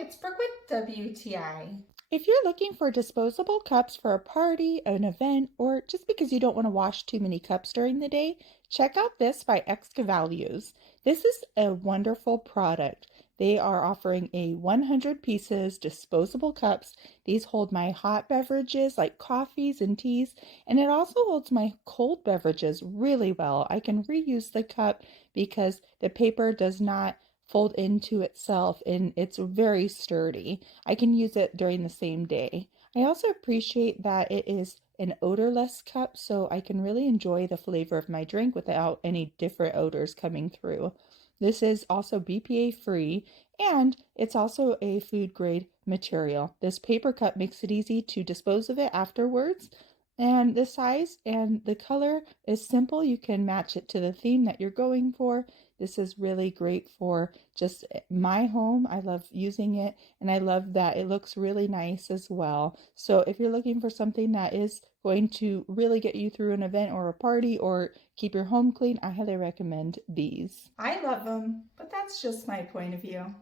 it's Brooke with WTI. If you're looking for disposable cups for a party, an event, or just because you don't want to wash too many cups during the day, check out this by excvalues. This is a wonderful product. They are offering a 100 pieces disposable cups. These hold my hot beverages like coffees and teas, and it also holds my cold beverages really well. I can reuse the cup because the paper does not fold into itself and it's very sturdy. I can use it during the same day. I also appreciate that it is an odorless cup, so I can really enjoy the flavor of my drink without any different odors coming through. This is also BPA free and it's also a food grade material. This paper cup makes it easy to dispose of it afterwards. And the size and the color is simple. You can match it to the theme that you're going for. This is really great for just my home. I love using it and I love that it looks really nice as well. So if you're looking for something that is going to really get you through an event or a party or keep your home clean, I highly recommend these. I love them, but that's just my point of view.